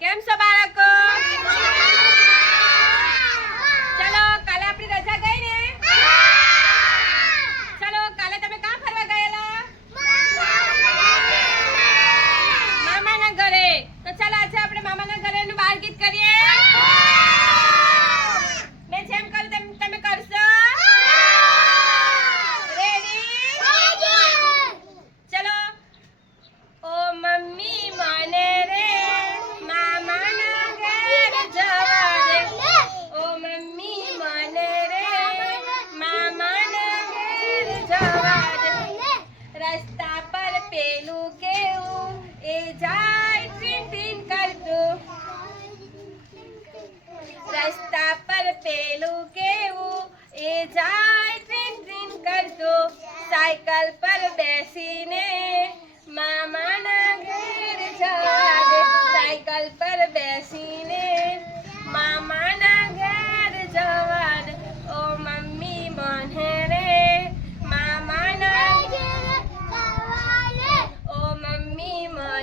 કેમ છો બાળકો ચલો કાલે આપણી રજા ગઈ ને ચલો કાલે તમે ક્યાં ફરવા ગયેલા મામાના ઘરે તો ચાલો આજે આપણે મામાના ઘરેનું બાળ ગીત કરીએ મેં જેમ કહ્યું તેમ તમે કરશો રેડી ચલો ઓ મમ્મી મને રે મામાના ઘેર જવા દે ઓ મમ્મી મને રે મામાના ઘેર જવા દે રસ્તા પર પેલું કેવું એ જાય ટીન ટીન કરતું. રસ્તા પર પેલું કેવું? એ જાય ટ્રીન ટ્રીન કરતો. સાયકલ પર બેસીને મામાના ઘેર જવા સાયકલ પર બેસીને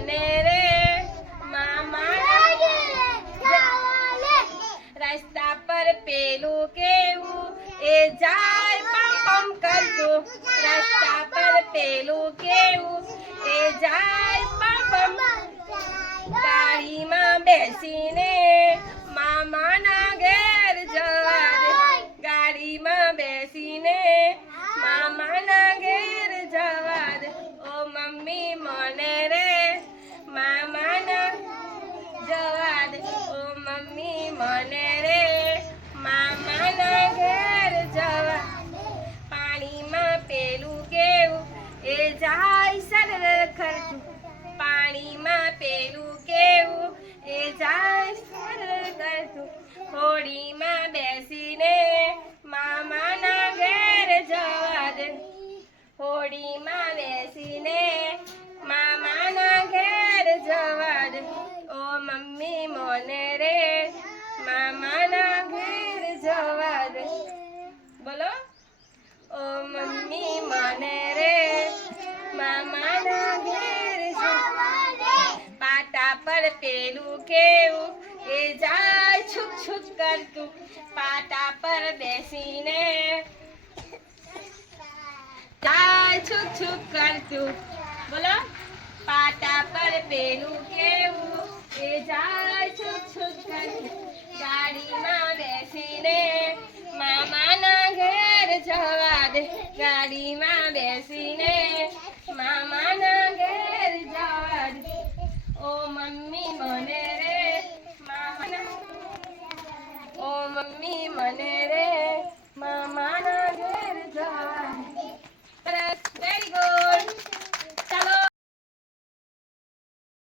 મને રે રસ્તા પર પેલું કેવું, એ જાય પમ પમ કરતું. રસ્તા પર પેલું કેવું, એ જાય પમ પમ ગાડીમાં બેસીને જાય હોડીમાં બેસીને મામાના ઘેર જવા દે. બેસીને મામાના ઘેર જવા ઓ મમ્મી, મોને રે, મામાના ઘેર જવા બોલો. ઓ મમ્મી, મને કેવું? એ જાય છુક છુક કરતું, પાટા પર બેસીને. જાય છુક છુક કરતું. બોલો, પાટા પર પેલું કેવું મને